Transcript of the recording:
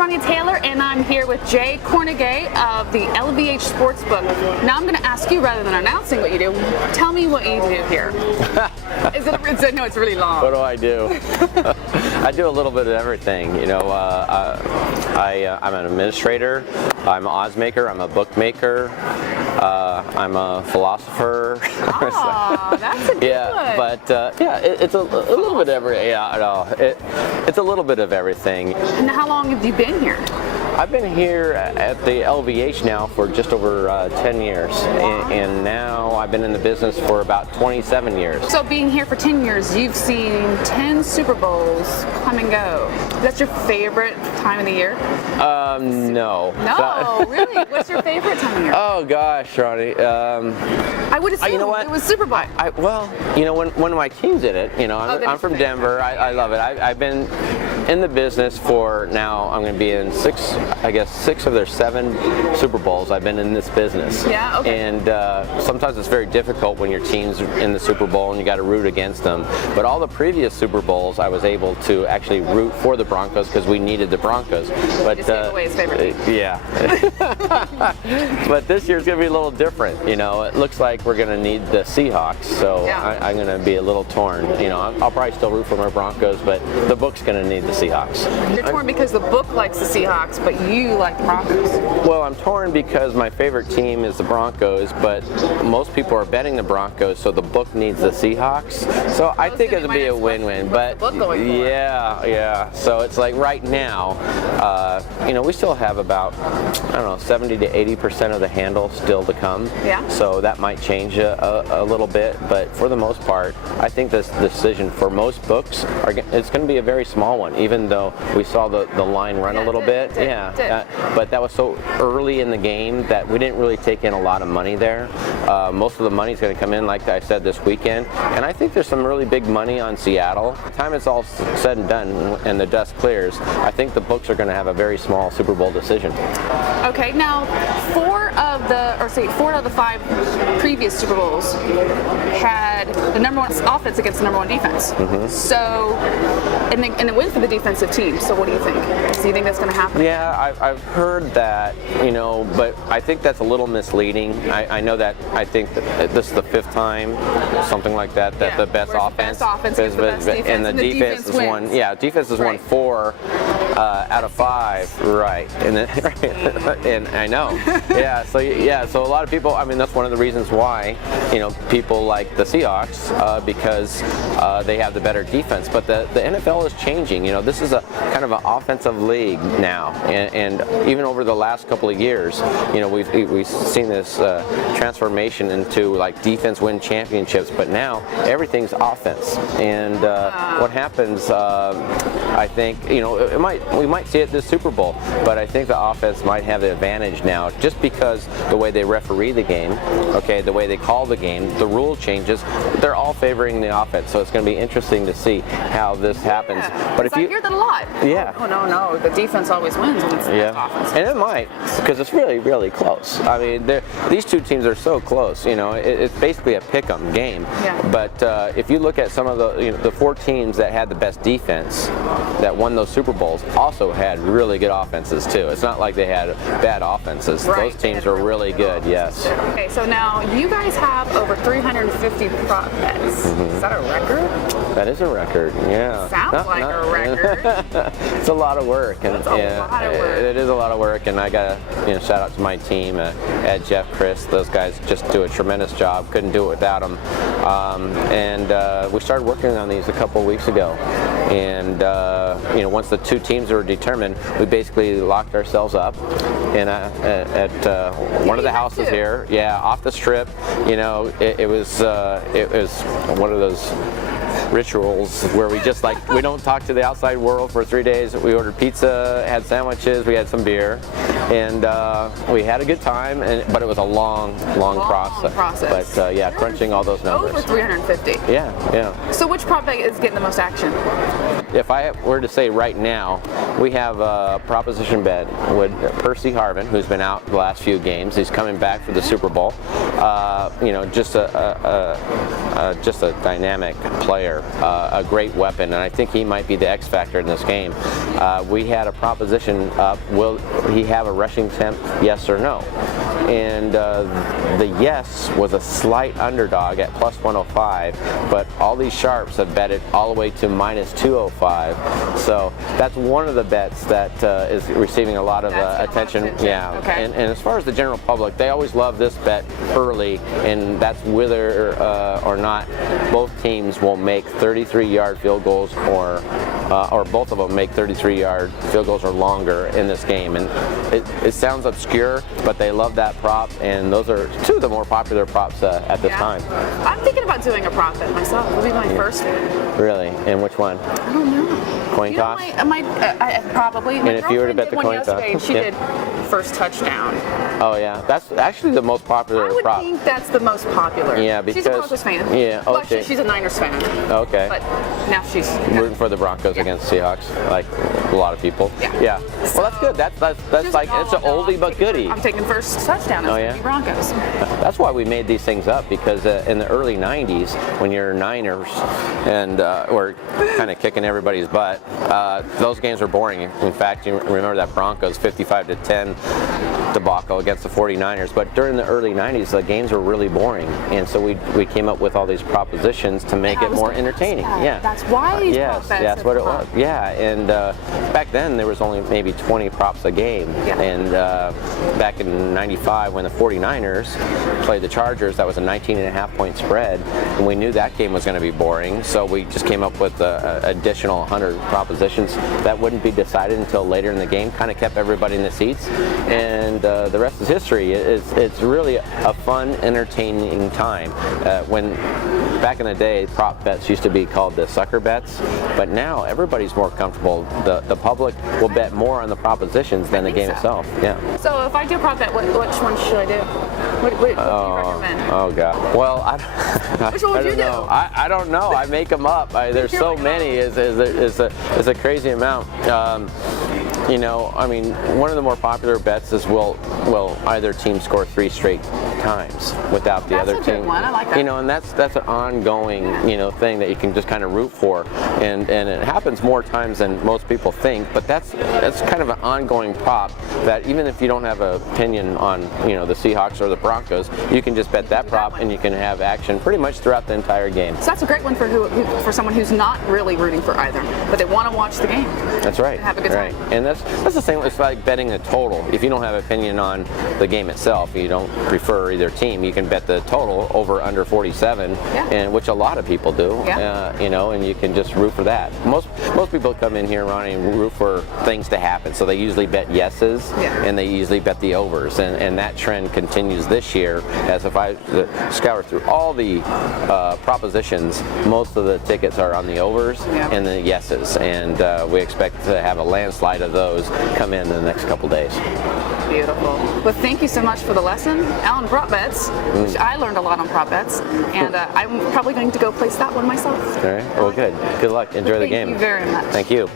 Ronnie Taylor, and I'm here with Jay Kornegay of the LVH Sportsbook. Now I'm going to ask you, rather than announcing what you do, tell me what you do here. No, it's really long. What do I do? I do a little bit of everything. You know, I'm an administrator, I'm an odds maker, I'm a bookmaker, I'm a philosopher. Ah, that's a good yeah, one. but it's a little bit of every. Yeah, no, it's a little bit of everything. And how long have you been here? I've been here at the LVH now for just over 10 years, and now I've been in the business for about 27 years. So being here for 10 years, you've seen 10 Super Bowls come and go. That's your favorite time of the year? No. No, really? What's your favorite time of year? Oh gosh, Ronnie. I would assume you know what? It was Super Bowl. Well, you know, when my team's in it, you know, I'm from Denver. I love it. I've been in the business for now. I'm going to be in six of their 7 Super Bowls. I've been in this business. Yeah. Okay. And sometimes it's very difficult when your team's in the Super Bowl and you got to root against them. But all the previous Super Bowls, I was able to actually root for the Broncos because we needed the Broncos. But just gave away his favorite team. Yeah. But this year's going to be a little different. You know, it looks like we're going to need the Seahawks, so yeah. I'm going to be a little torn. You know, I'll probably still root for my Broncos, but the book's going to need the Seahawks. You're torn because the book likes the Seahawks, but you like the Broncos. Well, I'm torn because my favorite team is the Broncos, but most people are betting the Broncos, so the book needs the Seahawks. So I think it'll be a win-win. But yeah. So it's like right now, you know, we still have about, I don't know, 70 to 80% of the handle still to come. Yeah. So that might change a little bit, but for the most part, I think this decision for most books it's going to be a very small one, even though we saw the line run a little bit. But that was so early in the game that we didn't really take in a lot of money there. Most of the money is going to come in, like I said, this weekend, and I think there's some really big money on Seattle. By the time it's all said and done and the dust clears, I think the books are going to have a very small Super Bowl decision. Okay, now 4 of the 5 previous Super Bowls had the number 1 offense against the number 1 defense. Mm-hmm. So, and it went for the defensive team. So what do you think? Do you think that's going to happen? Yeah, I've heard that, you know, but I think that's a little misleading. I know that I think that this is the 5th time, something like that, that the best offense is the best defense, and the defense has won. Yeah, defense has won 4 out of 5, right? And I know. So a lot of people. I mean, that's one of the reasons why, you know, people like the Seahawks because they have the better defense. But the NFL is changing. You know, this is a kind of an offensive league now, and even over the last couple of years, you know, we've seen this transformation into like defense win championships. But now everything's offense, and what happens? I think, you know, we might see it this Super Bowl, but I think the offense might have the advantage now, just because the way they referee the game, the way they call the game, the rule changes. They're all favoring the offense, so it's going to be interesting to see how this happens. But if I hear that a lot. Yeah. Oh no, the defense always wins when it's the offense. And it might, because it's really, really close. I mean, these two teams are so close. You know, it's basically a pick-em game. Yeah. But if you look at some of the 4 teams that had the best defense that won those Super Bowls, also had really good offenses too. It's not like they had bad offenses. Right. Those teams are really good. Yes. Okay, so now you guys have over 350 prop bets. Mm-hmm. Is that a record? That is a record. Yeah. Sounds like a record. It's a lot of work, and a lot of work. It is a lot of work, and I gotta shout out to my team, Ed, Jeff, Chris. Those guys just do a tremendous job. Couldn't do it without them. And we started working on these a couple of weeks ago, and once the 2 teams were determined, we basically locked ourselves up at one of the houses here. Yeah, off the strip. You know, it was one of those rituals where we just we don't talk to the outside world for 3 days. We ordered pizza, had sandwiches, we had some beer, and we had a good time. But it was a long process. But crunching all those numbers. Over 350. Yeah. So which prop bet is getting the most action? If I were to say right now, we have a proposition bet with Percy Harvin, who's been out the last few games. He's coming back for the Super Bowl. Just a dynamic player. player, a great weapon, and I think he might be the X factor in this game. We had a proposition up, will he have a rushing attempt, yes or no? And the yes was a slight underdog at plus 105, but all these sharps have bet it all the way to minus 205. So that's one of the bets that is receiving a lot of attention. Yeah. Okay. And as far as the general public, they always love this bet early, and that's whether or not both teams will make 33-yard field goals or both of them make 33-yard field goals or longer in this game. And it sounds obscure, but they love that prop, and those are two of the more popular props at this time. I'm thinking about doing a prop bet myself. It'll be my first one. Really? And which one? I don't know. Coin toss? Probably. And if you were to bet the coin toss? And she did first touchdown. Oh yeah, that's actually the most popular I would prop. think that's the most popular. Yeah, because she's a Broncos fan. Yeah, Well, okay. she's a Niners fan. Okay. But now she's rooting for the Broncos against Seahawks, like a lot of people. Yeah. Well, that's good. That's like it's an oldie but goodie. I'm taking first touchdown. Oh yeah. Broncos. That's why we made these things up, because in the early 90s, when you're Niners and we're kind of kicking everybody's butt, those games were boring. In fact, you remember that Broncos 55-10 debacle against the 49ers. But during the early 90s, the games were really boring, and so we came up with all these propositions to make it more entertaining. Yeah, that's why. Yes, that's what it was. Yeah, and back then there was only maybe 20 props a game. Yeah. And back in '95, when the 49ers played the Chargers, that was a 19.5-point spread, and we knew that game was going to be boring, so we just came up with additional 100 propositions that wouldn't be decided until later in the game. Kind of kept everybody in the seats, and the rest is history. It's really a fun, entertaining time. When back in the day, prop bets used to be called the sucker bets, but now everybody's more comfortable. The public will bet more on the propositions than the game itself. Yeah. So if I do a prop bet, which one should I do? What do you recommend? Oh God. Well, which one would you do? I don't know. I make them up. There's so many. It's a crazy amount. You know, I mean, one of the more popular bets is will either team score 3 straight times without the other team. That's a good one. I like that. You know, and that's an ongoing thing that you can just kind of root for, and it happens more times than most people think. But that's kind of an ongoing prop that even if you don't have an opinion on the Seahawks or the Broncos, you can just bet that prop and you can have action pretty much throughout the entire game. So that's a great one for someone who's not really rooting for either, but they want to watch the game. That's right. And have a good time. Right. And that's the same. It's like betting a total. If you don't have an opinion on the game itself, you don't prefer either team, you can bet the total over under 47, and which a lot of people do. And you can just root for that. Most people come in here, Ronnie, and root for things to happen. So they usually bet yeses, and they usually bet the overs, and that trend continues this year. As if I scour through all the propositions, most of the tickets are on the overs and the yeses, and we expect to have a landslide of those come in the next couple days. Beautiful. Well, thank you so much for the lesson on prop bets, which I learned a lot on prop bets, and I'm probably going to go place that one myself. All right. Well, good. Good luck. Enjoy the game. Thank you very much. Thank you.